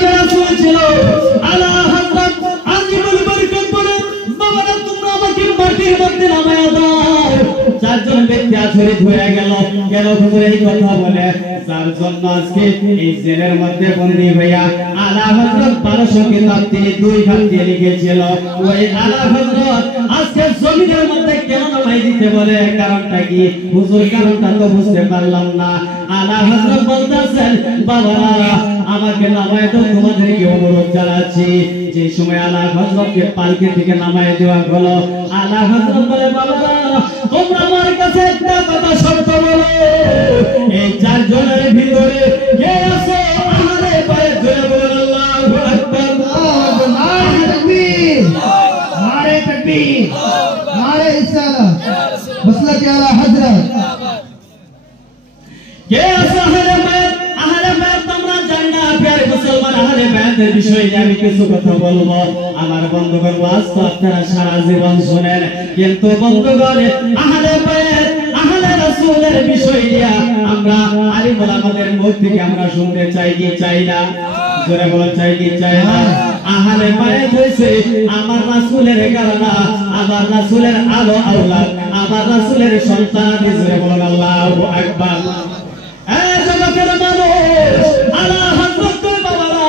যুগে রাসূল ছিল আলা হযরত আজিমুল বরকত বলে বাবারা তোমরা আমাকে মাটির মধ্যে নামায়া দাও। চারজন ব্যক্তি আছড়ে হয়ে গেল। কেন হুজুর এই কথা বলে? চারজন আজকে এই জেলের মধ্যে বন্দী হইয়া আলা হযরত 1200 কিতাব তিনি দুই ভাগ দিয়ে লিখেছিল। ওই আলা হযরত আজকে জমিনের মধ্যে কেন নামাই দিতে বলে? কারণটা কি হুজুর? কারণটা তো বুঝতে পারলাম না। আলা হযরত বলতেছেন বাবারা আমাকে নামায় দাও, তোমাদেরকে অনুরোধ জানাচ্ছি। যে সময় আলা হযরতকে পালকি থেকে নামায় দেওয়া হলো, আলা হযরত বলে বাবারা তোমরা আমার কাছে একটা কথা শর্ত বলো, এই চারজনের ভিতরে কে আছে আমারে পায়ে ধরে বলেন আল্লাহু আকবার। নারে তাকবীর, নারে তাকবীর, নারে রিসালাত, মাসলাকে আলা হযরত। কে আছে আহলে বাইত? আহলে বাইত তোমরা জানো না প্রিয় মুসলমান, আহলে বাইতের বিষয়ে আমি কিছু কথা বলবো। আমার বন্ধুগণ ওয়াজ তো আপনারা সারা জীবন শুনেন, কিন্তু বন্ধুগণ আহলে বাইত আহলে রাসূলের বিষয় নিয়ে আমরা আলিম ওলামাদের মুখ থেকে আমরা শুনতে চাই কি চাই না? জোরে বলেন চাই কি চাই না? আহলে বাইত হইছে আমার রাসূলের কারণে, আমার রাসূলের আলো আওলাদ, আমার রাসূলের সন্তান। জোরে বলেন আল্লাহু আকবার। জগতের মানুষ আলা হযরত বাবারা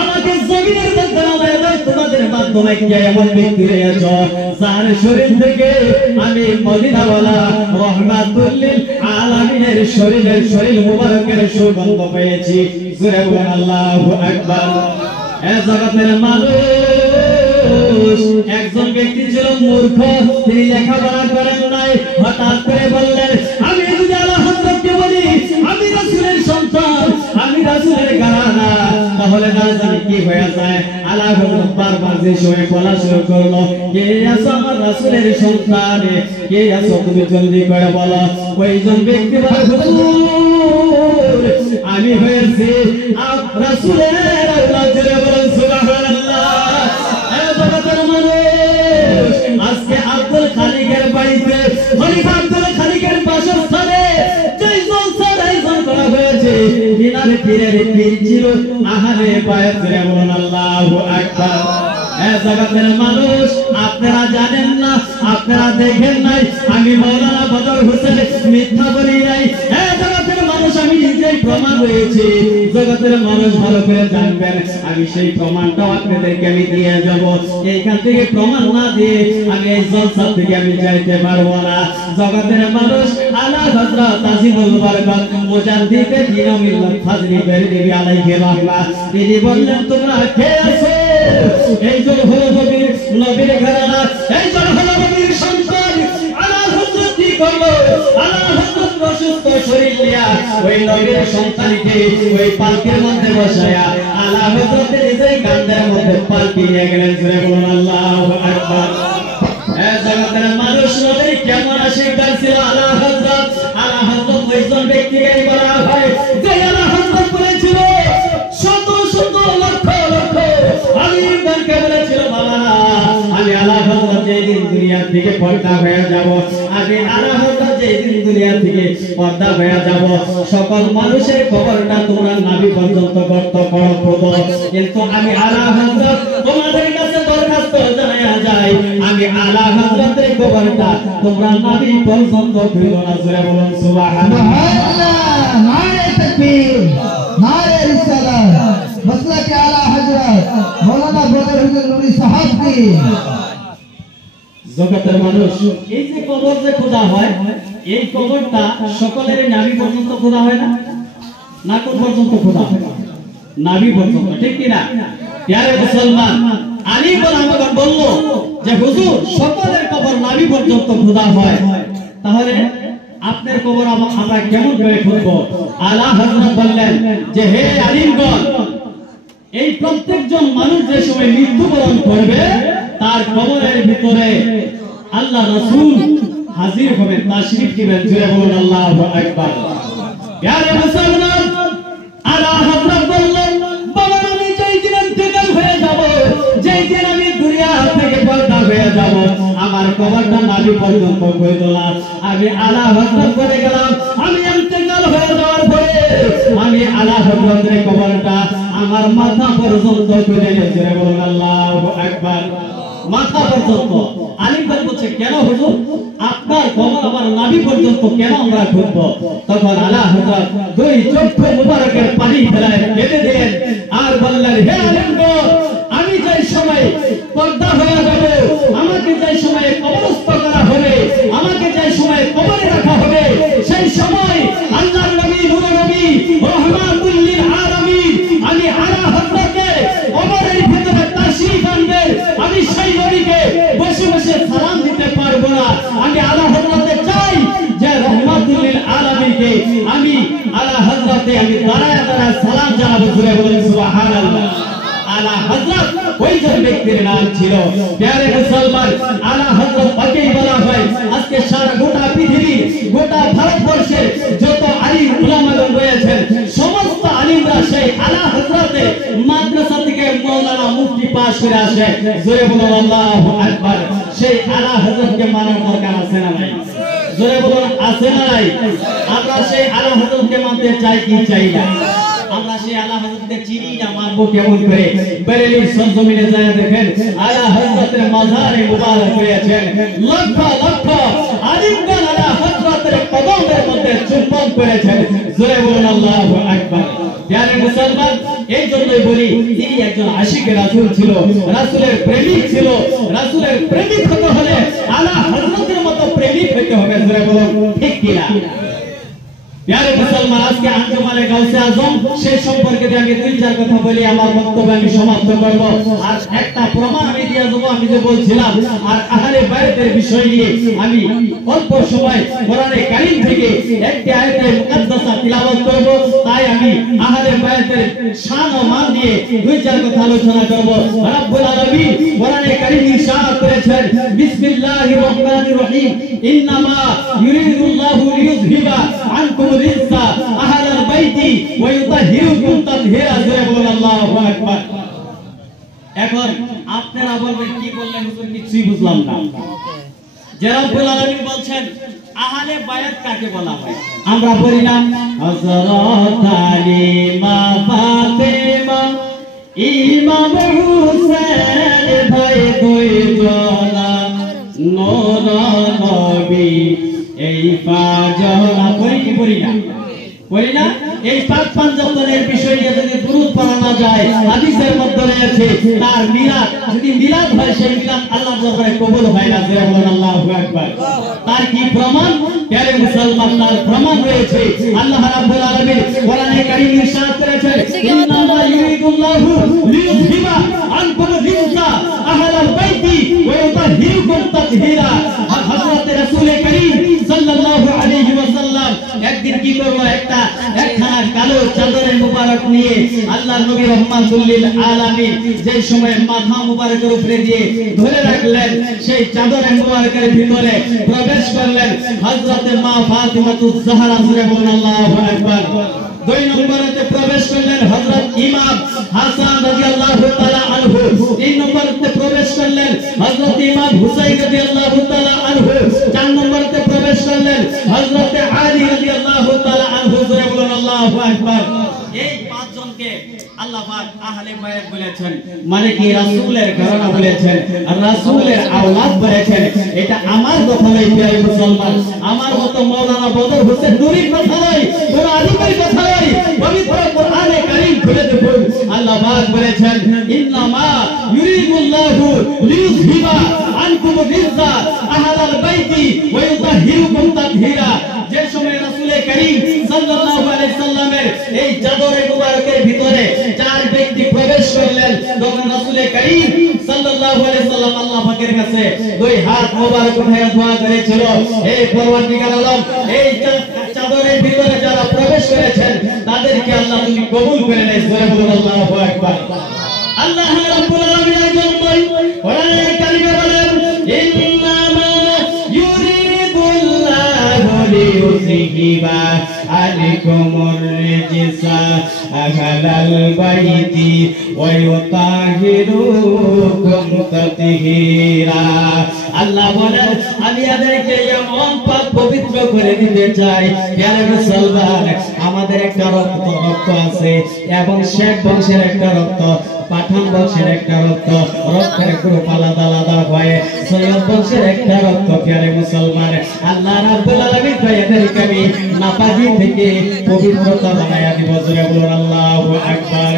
আমাকে জমিনের মধ্যে নামায় দাও, তোমাদের মাধ্যমে কি এমন ব্যক্তি রয়েছে যার শরীর থেকে আমি মদিনাওয়ালা রাহমাতুল লিল আলামিনের শরীর মুবারকের সুগন্ধ পেয়েছি। জোরে বলেন আল্লাহু আকবার। জগতের মানুষ একজন ব্যক্তি ছিল মূর্খ, তিনি লেখাপড়া করেন নাই। হঠাৎ করে বললেন আমি যদি আলা হযরতকে বলি আমি রাসূলের সন্তান, আমি রাসূলের ঘরানা, তাহলে না জানি কি হয়ে যায়। আলা হযরত বারবার যে সময় বলা শুরু করলো কে আছো আমার রাসূলের সন্তান, কে আছো তুমি জলদি করে বলো। ওইজন ব্যক্তি বলে হুজুর আমি হয়েছি রাসূলের আওলাদ। জোরে বলেন সুবহানাল্লাহ। জগতের মানুষ আজকে আব্দুল খালিকের বাড়িতে খলিফা আব্দুল খালিকের বাসস্থানে যে জলসার আয়োজন করা হয়েছে, মিনারে পীরের পীর ছিল আহলে বাইত। জোরে বলেন আল্লাহু আকবার। জগতের মানুষ আপনারা জানেন না, আপনারা দেখেন নাই, আমি মাওলানা বদর হোসেন মিথ্যা বলি নাই। জগতের মানুষ আমি নিজেই প্রমাণ রয়েছে। জগতের মানুষ ভালো করে জানবেন, আমি সেই প্রমাণটাও আপনাদেরকে আমি দিয়ে যাব। এইখান থেকে প্রমাণ না দিয়ে আমি এই জলসা থেকে আমি যাইতে পারবো না। জগতের মানুষ আলা হযরত আজিমুল বরকত মুজাদ্দিদে দ্বীন মিল্লাত ফাজলি বেরলভী আলাইহি রাহমাহ তিনি বললেন তোমরা কে আছো? এই জন হলো নবীর ঘরানা, এই জন হলো নবীর সন্তান। আলা হযরত কি করলো? আলা হযরত অসুস্থ শরীর নিয়া ওই নবীর সন্তানকে ওই পালকির মধ্যে বসায়া আলা হযরতের নিজের কাঁধের মধ্যে পালকি নিয়ে গেলেন। জোরে বলুন আল্লাহু আকবার। জগতের মানুষ নবীর কেমন আশিকদার ছিল আলা হযরত। আলা হযরত ওইজন ব্যক্তিকে বলা হয় যে আলা হযরত বলেছিল শত শত লক্ষ লক্ষ আলিম দানকে বলেছিল বাবা আমি আলা হযরত যেদিন দুনিয়া থেকে পর্দা হয়ে যাব, আমি আলা হযরত যেদিন দুনিয়া থেকে পর্দা হয়ে যাব, সকল মানুষের কবরটা তোমরা নাভি পর্যন্ত গর্ত করো। কিন্তু আমি আলা হযরত তোমাদের কাছে দরখাস্ত জানায়া যাই, আমি আলা হযরতের কবরটা তোমরা নাভি পর্যন্ত খুলো না। জোরে বলুন সুবহানাল্লাহ। নারে তাকবীর, নারে রিসালাত, মাসলাকে আলা হযরত মাওলানা বদর হোসেন নুরি সাহেব কি। জগতের মানুষ এই যে কবর যে খোদা হয়, এই কবরটা সকলের নাভি পর্যন্ত খোদা হয় না, নাকল পর্যন্ত খোদা হয়, নাভি পর্যন্ত, ঠিক কি না? প্রিয় মুসলমান আলী বল আমাকে বলল যে হুজুর সকলের কবর নাভি পর্যন্ত খোদা হয়, তাহলে আপনার কবর আমরা কেমন করে খুঁজব? আলা হযরত বললেন যে হে আলিমগণ, এই প্রত্যেকজন মানুষ যে সময় মৃত্যুবরণ করবে তার কবরের ভিতরে আল্লাহ রাসূল হাজির হবেন, তাশরীফ দিবেন। জোরে বলুন আল্লাহু আকবার। প্রিয় মুসলমান আলা হযরত বললেন বাবা আমি যেই দিন ইন্তেকাল হয়ে যাব, যেই দিন আমি দুনিয়া থেকে পর্দা হয়ে যাব, আমার কবরটা নাভি পর্যন্ত খুঁজো না। আমি আলা হযরত বলে গেলাম আমি ইন্তেকাল হয়ে যাওয়ার পরে আমি আলা হযরতের কবরটা আমার মাথা পর্যন্ত করে নিয়েছে। বলুন আল্লাহু আকবার। মাথা পর্যন্ত। আলিমগণ বলছে কেন হুজুর আপনার কবর আমার নাভি পর্যন্ত কেন আমরা ঘুরব? তখন আলা হযরত দুই চক্ষু মুবারকের পানি ফেলায় কেঁদে দেন আর বললেন হে আলিমগণ, আমি যে সময় পর্দা হয়ে যাব, আমাকে যে সময় কবরস্থ করা হবে, আমাকে যে সময় কবরে রাখা হবে, সেই সময় আল্লাহর নবী নূর নবী রহমাতুল লিল আলামিন আমি আলা হযরতকে কবরের ভিতরে তাশরীফ আনবেন, আমি সেই নবীকে বসে বসে সালাম দিতে পারবো না। আমি আলা হযরতে চাই যে রহমাতুল লিল আলামিনকে আমি আলা হযরতে আমি দাঁড়ায় দাঁড়ায় সালাম জানাবো। জুড়ে বলেন সুবহানাল্লাহ। আলা হযরত ওই যে ব্যক্তির নাম ছিল। প্যারে মুসলমান, আলা হযরত তাকেই বলা হয় আজকে সারা গোটা পৃথিবী, গোটা ভারতবর্ষের যত আলিম উলামাগণ রয়েছেন সমস্ত আলিমরা সেই আলা হযরতের মাদ্রাসা থেকে মাওলানা মুফতি পাস করে আসে। জোরে বলুন আল্লাহু আকবার। সেই আলা হযরতকে মানার দরকার আছে না নাই? জোরে বলুন আছে না নাই? আমরা সেই আলা হযরতকে মানতে চাই কি চাই না? আমরা সেই আলা হযরতকে চিনি না, মানবো কেমন করে? বেরেলির সরজমিনে যায় দেখেন আলা হযরতের মাজারে মুবারক রয়েছেন। লক্ষ লক্ষ আলিমগণ আলা হযরতের কদমের মধ্যে চুম্বন করেছেন। জোরে বলুন আল্লাহু আকবার। প্যারে মুসলমান, এই জন্যই বলি তিনি একজন আশিক রাসূল ছিল, রাসূলের প্রেমিক ছিল। রাসূলের প্রেমিক হতে হলে আলা হযরতের মতো প্রেমিক হতে হবে। জোরে বলুন ঠিক কিনা? প্যারে মুসলমান, আজকে আঞ্জুমানে গাউসে আজম সেই সম্পর্কে আমি দুই চার কথা বলি, আমার বক্তব্য আমি সমাপ্ত করব। আর একটা প্রমাণ আমি দিয়ে দেবো, আমি যে বলছিলাম আর আহলে বায়তের বিষয় নিয়ে আমি অল্প সময় কোরআনে কারীম থেকে একটি আয়াতে মুকাদ্দাসা তিলাওয়াত করব। তাই আমি আহলে বায়তের শান ও মান নিয়ে দুই চার কথা আলোচনা করব। রব্বুল আলামিন কোরআনে কারীম ইরশাদ করেছেন বিসমিল্লাহির রহমানির রহিম ইন্নামা ইউরিদুল্লাহু লিইয়ুযহিবা আনকুম রিজসা আহলাল বাইতি ওয়া ইউতাহহিরুকুম তাতহীরা। জোরে বলুন আল্লাহু আকবার। এখন আপনারা বলবেন কি বললেন হুজুর, কিছুই বুঝলাম না। যে রব্বুল আলামিন বলছেন আহলে বায়াত কাকে বলা হয়? আমরা বলি না হযরত আলী মা ফাতেমা ইমাম হুসাইন ভাই দুইজনা নূর নবী এই পাঁচজনা বলি না এই পাঁচ পাঁচজনের বিষয় নিয়ে যদি দুরূদ পড়ানো যায় হাদিসের মধ্যে রয়েছে তার মিলাদ, যদি মিলাদ হয় সেই মিলাদ আল্লাহর দরবারে কবুল হয় না। জোরে বলুন আল্লাহু আকবার। তার কি প্রমাণ? প্যারে মুসলমান, তার প্রমাণ রয়েছে আল্লাহ রাব্বুল আলামিন কোরআনে কারীমে ইরশাদ করেছেন ইন্নামা ইউরিদুল্লাহু লিইয়ুযহিবা আনকুম রিজসা আহলাল বাইতি ওয়া ইউতাহহিরুকুম তাতহীরা। হযরত রাসূল কারীম সাল্লাল্লাহু আলাইহি ওয়াসাল্লাম একদিন কি করলো, একখানা কালো চাদরের মুবারক নিয়ে আল্লাহর নবী রহমাতুল লিল আলামিন যে সময় মাথা মুবারকের উপরে দিয়ে ধরে রাখলেন, সেই চাদরের মুবারকের ভিতরে প্রবেশ করলেন হযরত মা ফাতিমাতুজ জাহরা। জোরে বলুন আল্লাহু আকবার। দুই নম্বরেতে প্রবেশ করলেন হযরত ইমাম হাসান রাদিয়াল্লাহু তাআলা আনহু। তিন নম্বরেতে প্রবেশ করলেন হযরত ইমাম হুসাইন রাদিয়াল্লাহু তাআলা আনহু। চার নম্বরেতে প্রবেশ করলেন হযরত আলী রাদিয়াল্লাহু তাআলা আনহু। জোরে বলুন আল্লাহু আকবার। এই পাঁচজনকে আল্লাহ পাক আহলে বায়াত বলেছেন, মানে কি রাসূলের ঘরানা বলেছেন, আর রাসূলের আওলাদ বলেছেন। এটা আমার কথা নয় প্রিয় মুসলমান, আমার মতো মাওলানা বদর হোসেন নুরীর কথা নয়, কোন আলিমের কথা নয়। পবিত্র কোরআনে কারীম খুলে দেখুন, আল্লাহ পাক বলেছেন ইন্নামা ইউরিদুল্লাহু লিইয়ুযহিবা আনকুম রিজসা আহলাল বাইতি ওয়া ইউতাহহিরুকুম তাতহীরা। যে সময় রাসূল কারীম সাল্লাল্লাহু আলাইহি সাল্লামের এই চাদরের মুবারকের ভিতরে চার ব্যক্তি প্রবেশ করলেন, তখন রাসূল কারীম সাল্লাল্লাহু আলাইহি সাল্লাম আল্লাহ পাকের কাছে দুই হাত মোবারক উঠায় দোয়া করেছিল, হে পরওয়ারদিগার আলম, এই চাদরের ভিতরে যারা প্রবেশ করেছেন তাদেরকে আল্লাহ তুমি কবুল করে নেন। জোরে বলুন আল্লাহু আকবার। আল্লাহ রাব্বুল আলামিন একজন কোরআনে কারীমে বলেন ইন্নামা ইউরিদুল্লাহু লিইয়ুযহিবা আনকুমুর রিজসা আহলাল বাইতি ওয়া ইউতাহহিরুকুম তাতহীরা। আল্লাহ বলেন আমি এদেরকে এমন পাক পবিত্র করে দিতে চাই প্রিয় মুসলমান আমাদের একটা রক্ত আছে এবং শেখ বংশের একটা রক্ত পাঠান বংশের একটা রক্তের গ্রুপ আলাদা আলাদা হয় সৈয়দ বংশের একটা রক্ত প্রিয় মুসলমান আল্লাহ রাব্বুল আলামিন এদেরকে আমি নাপাকি থেকে পবিত্রতা বানায়া দিব জোরে বলুন আল্লাহু আকবার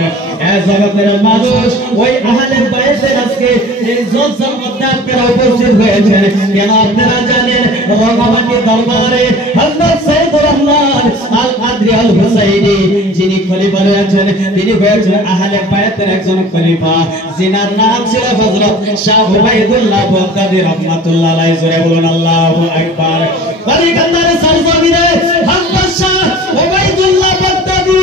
এই জগতের মানুষ ওই আহলে বাইতের আজকে এই জলসার মধ্যে আপনারা উপস্থিত হয়েছেন কেন আপনারা জানেন রঙ্গমাটি দরবারে হযরত সৈয়দুর রহমান আল কাদরি আল হুসাইনি যিনি খলিফা রয়েছেন তিনি হয়েছেন আহলে বাইতের একজন খলিফা যিনার নাম ছিল হযরত শাহ উবাইদুল্লাহ বাগদাদী রাহমাতুল্লাহ আলাইহি জোরে বলুন আল্লাহু আকবার কলিকাতার সরজমিনে হযরত শাহ উবাইদুল্লাহ বাগদাদী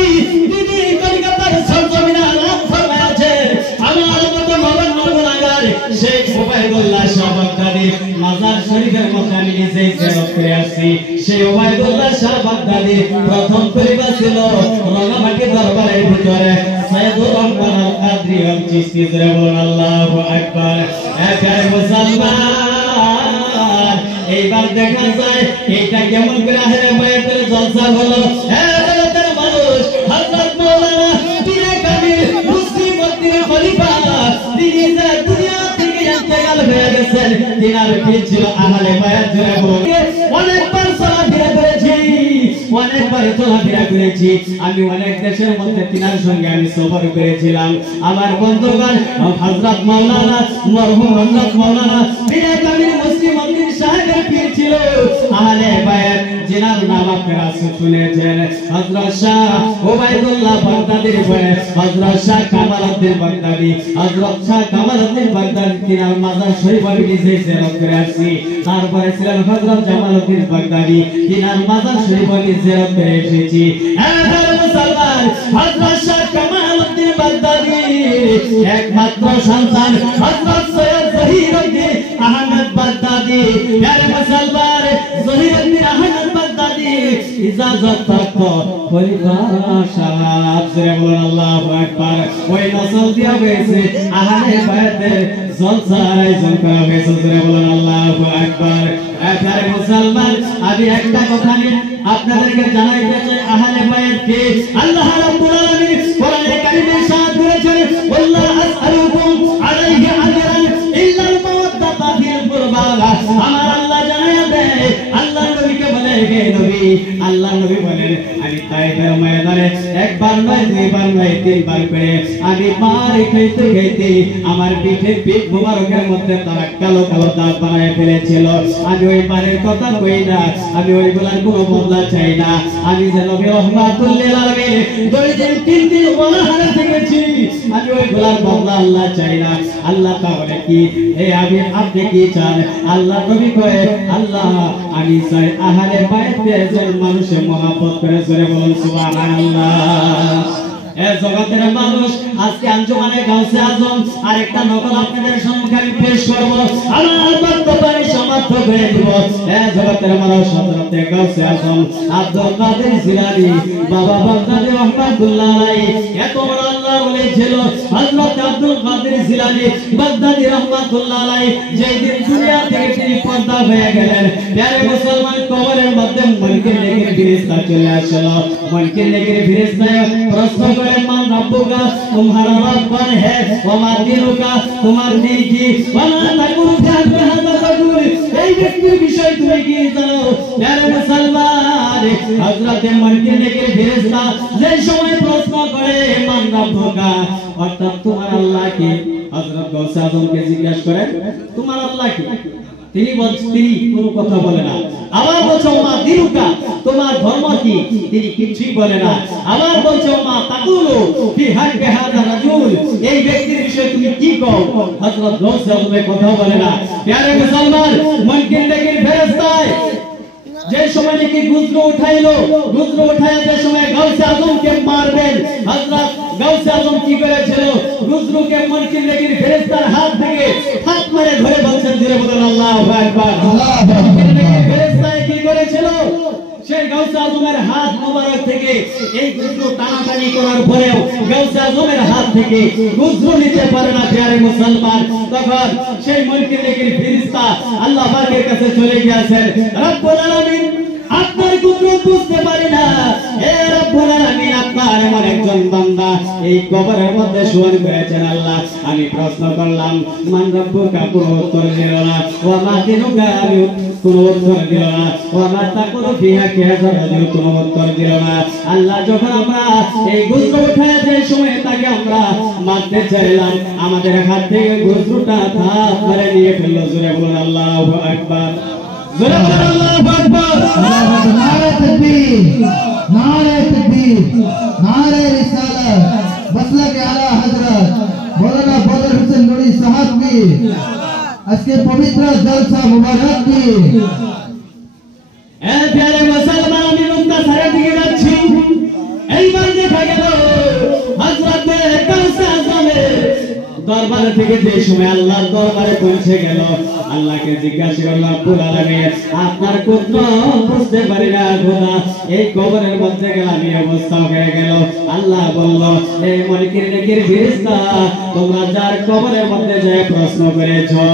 তিনি কলিকাতার সরজমিনে নাম ফরমায়েছেন আমার মত মহান গুনাহগার শেখ উবাইদুল্লাহ শাহ বাগদাদী মাজার শরীফের মধ্যে আমি নিজেই জিয়ারত করে আসছি সেই উবাইদুল্লাহ শাহ বাগদাদী প্রথম খলিফা ছিল রঙ্গমাটি দরবারের ভিতরে সৈয়দুর রহমান আল কাদরি আল চিশতি জোরে বলুন আল্লাহু আকবার একাই মুসলমান এইবার দেখা যায় এটা কেমন করে আহলে বাইতের জলসা হলো জগতের মানুষ হযরত মাওলানা পীর কামিল মুসলিম উদ্দিন খলিফা তিনি যে দুনিয়া থেকে ইন্তেকাল হয়ে গেছেন তিনার কি ছিল আহলে বাইত জোরে বলুন অনেকবার চলাফেরা করেছি অনেকবার চলাফেরা করেছি আমি অনেক দেশের মধ্যে তিনার সঙ্গে আমি সফর করেছিলাম আমার বন্ধুগণ হযরত মাওলানা মরহুম হযরত মাওলানা পীর কামিল মুসলিম উদ্দিন সাহেবের পীর ছিল আহলে বাইত যিনার নাম আপনারা শুনেছেন হযরত শাহ উবাইদুল্লাহ বাগদাদীর পরে হযরত শাহ কামালউদ্দিন বাগদাদী হযরত শাহ কামালউদ্দিন বাগদাদী তিনার মাজার শরীফ আমি নিজে জিয়ারত করে আসছি তারপরে ছিলেন হযরত জামালউদ্দিন বাগদাদী তিনার মাজার শরীফ আমি জিয়ারত করে এসেছি মুসলমান হযরত শাহ কামালউদ্দিন বাগদাদীর একমাত্র সন্তান হযরত সৈয়দ জহিরউদ্দিন আহমদ বাগদাদী মুসলমান জহিরউদ্দিন আহমদ বাগদাদী ইজাজত প্রাপ্ত খলিফা শাহ জোরে বলুন আল্লাহু আকবার ওই নসল দিয়া হয়েছে আহলে বাইতের জলসার আয়োজন করা হয়েছে জোরে বলুন আল্লাহু আকবার একারে মুসলমান আমি একটা কথা নিয়ে আপনাদেরকে জানাইতে চাই আহলে বাইত কে আল্লাহ রাব্বুল আলামিন কোরআনে কারীমে ইরশাদ করেছেন আল্লাহ আসআলুকুম আলাইহি আজরান ইল্লা আল মাওয়াদ্দাতা ফিল কুরবা আমার আল্লাহ জানায়া দেয় আল্লাহর নবীকে বলে হে নবী আল্লাহর নবী বলেন আমি তাইফের ময়দানে একবার নয় দুইবার নয় তিনবার করে আমি মার খাইতে খাইতে আমার পিঠের পিঠ মোবারকের মধ্যে তারা কালো কালো দাগ বানায় ফেলেছিল আমি ওই বারের কথা কই না আমি ওইগুলার কোনো বদলা চাই না আমি যে নবী রহমাতুল লিল আলামিন দরিদ্র তিন দিন ওয়াহারা থেকেছি আমি ওইগুলার বদলা আল্লাহ চাই না আল্লাহ তাআলা কি এই আমি আপনি কি চান আল্লাহ নবী কয় আল্লাহ আমি চাই আহলে বাইতের একজন মানুষের মহব্বত করে জোরে বলুন সুবহানাল্লাহ এই জগতের মানুষ আজকে আঞ্জুমানে গাউসে আজম আরেকটা নকল আপনাদের সম্মুখে আমি পেশ করব আমার বক্তব্য সমাপ্ত করে দেব এই জগতের মানুষ হযরত গাউসে আজম আব্দুল কাদের জিলানী বাবা বাগদাদী রহমাতুল্লাহ আলাইহি এত বড় আল্লাহর ওলি ছিল হযরত আব্দুল কাদের জিলানী বাগদাদী রহমাতুল্লাহ আলাইহি যেই দিন দুনিয়া থেকে তিনি পর্দা হয়ে গেলেন প্রিয় মুসলমান কবরের মধ্যে মুনকির নেকির ফেরেশতা চলে আসলো মুনকির নেকির ফেরেশতা প্রশ্ন মান রব্বুকা तुम्हारा रब कौन है वमा दीनुका তোমার দিন কি ওয়ালা তাকুন ফি হাযা রাজুল এই ব্যক্তির বিষয় তুমি কি জানো প্রিয় মুসলমান হযরত মুনকির নেকির ফেরেশতা যে সময় প্রশ্ন করে মান রব্বুকা অর্থাৎ তোমার আল্লাহ কি হযরত গাউসে আজমকে জিজ্ঞাসা করে তোমার আল্লাহ কি তিনি বলছেন তিনি কোনো কথা বলে না আবার বলছে মা দিনুকা তোমার ধর্ম কি তিনি কিছুই বলে না আবার বলছে মা তাকুলু ফি হাক্কি হাযা রাজুল এই ব্যক্তির বিষয়ে তুমি কি কও হযরত গাউসে আজম কথা বলে না প্রিয় মুসলমান মুনকির নেকির ফেরেশতায় যে সময় নাকি গুজর উঠাইলো গুজর উঠায় যে সময় গাউসে আজমকে মারবেন হযরত গাউসে আজম কি করেছিল গুজরকে মুনকির নেকির ফেরেশতার হাত থেকে হাত মেরে ধরে বলছেন জোরে বলুন আল্লাহু আকবার আল্লাহু আকবার ফেরেশতা কি করেছিল সেই গাউসে আজমের হাত মোবারক থেকে এই গুজরু টানাটানি করার পরেও গাউসে আজমের হাত থেকে গুজরু নিতে পারে না প্রিয় মুসলমান। তখন সেই মুনকির নেকির ফেরেশতা আল্লাহ পাকের কাছে চলে গিয়েছেন, রব্বুল আলামিন আপনার কুদরত বুঝতে পারি না, হে রব্বুল আলামিন আপনার এমন একজন বান্দা এই কবরের মধ্যে শুয়ে রয়েছেন আল্লাহ। আমি প্রশ্ন করলাম মান রব্বুকা, কোনো উত্তর দিল না। ওয়া মা দিনুকা, আমি কোনো উত্তর দিল না। ওয়া মা তাকুলু ফিহা, কে হাজার কোনো উত্তর দিল না। আল্লাহ যখন আমরা এই গুজরু উঠায় যে সময় তাকে আমরা মারতে চাইলাম, আমাদের হাত থেকে গুজরুটা থাপ মেরে নিয়ে ফেললো। জোরে বলুন আল্লাহু আকবার, জোরে বলুন আল্লাহু আকবার। नारे तकबीर, नारे तकबीर, नारे रिसालत, मसलक आला हजरत मौलाना बदर हुसैन नुरी साहब की আজকে পবিত্র জলসা মুবারক কি এ প্যারে মুসলমান, আমি মুক্তা সারা দিকে যাচ্ছি। এইবার দেখা গেল হযরতে গাউসে আজমের দরবার থেকে যে সময় আল্লাহর দরবারে পৌঁছে গেল, আল্লাহকে জিজ্ঞাসা করলো রব্বুল আলামিন আপনার কুদরত বুঝতে পারি না খোদা, এই কবরের মধ্যে গেলাম এই অবস্থা হয়ে গেল। আল্লাহ বলল, এই মুনকির নেকির ফেরেশতা তোমরা যার কবরের মধ্যে যে প্রশ্ন করেছো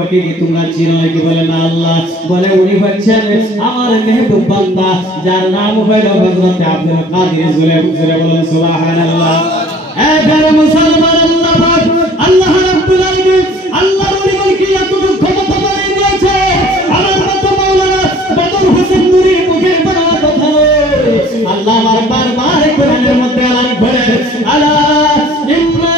ওকে কি তোমরা চিনো নাকি? বলে না আল্লাহ। বলে উনি হচ্ছেন আমার মেহবুব বান্দা যার নাম হলো হযরত আব্দুল কাদের। জোরে বলুন সুবহানাল্লাহ। এ প্রিয় মুসলমান, আল্লাহ পাক আল্লাহ রাব্বুল আলামিন আল্লাহর ওলিকে এতটুকু ক্ষমতা বানিয়ে দিয়েছে। আমার মতো মাওলানা বদর হোসেন নুরি মুখের বড় কথা নয়। আল্লাহ আমার বারবার কোরআনের মধ্যে এলান করে, আলা ইন্না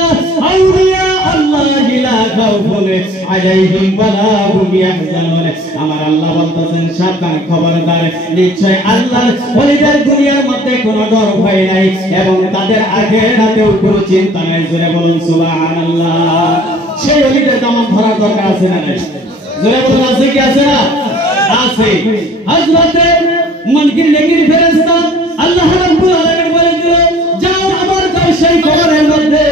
আউলিয়া আল্লাহি লা খাউফুন আলাইহিম ওয়ালা হুম ইয়াহজানুন। আমার আল্লাহ বলতেছেন সাবধান, খবরদার, নিশ্চয় আল্লাহর ওলিদের দুনিয়ার মধ্যে কোনো ডর ভয় নাই এবং তাদের আখিরাতেও কোনো চিন্তা নাই। জোরে বলুন সুবহানাল্লাহ। সেই ওলিদের দামান ধরার দরকার আছে না নাই? জোরে বলুন আছে কি আছে না? আছে। হযরতে মুনকির নেকির ফেরেশতা আল্লাহ রাব্বুল আলামিন বলে দিল, যাও আবার যাও সেই কবরের মধ্যে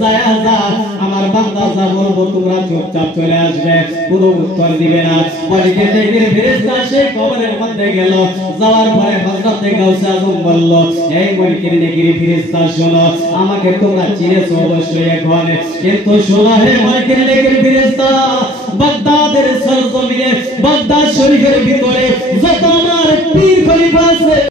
যায়া যা আমার বান্দা যা বলবো তোমরা চুপচাপ চলে আসবে, কোনো উত্তর দিবে না। মুনকির নেকির ফেরেশতা সেই কবরের মধ্যে গেল। যাওয়ার পরে হযরতে গাউসে আজম বলল, এই মুনকির নেকির ফেরেশতা শোনো, আমাকে তোমরা চিনেছো অবশ্যই এখন, কিন্তু শোনো হে মুনকির নেকির ফেরেশতা, বাগদাদের সরজমিনে বাগদাদ শরীফের ভিতরে যত আমার পীর খলিফা আছে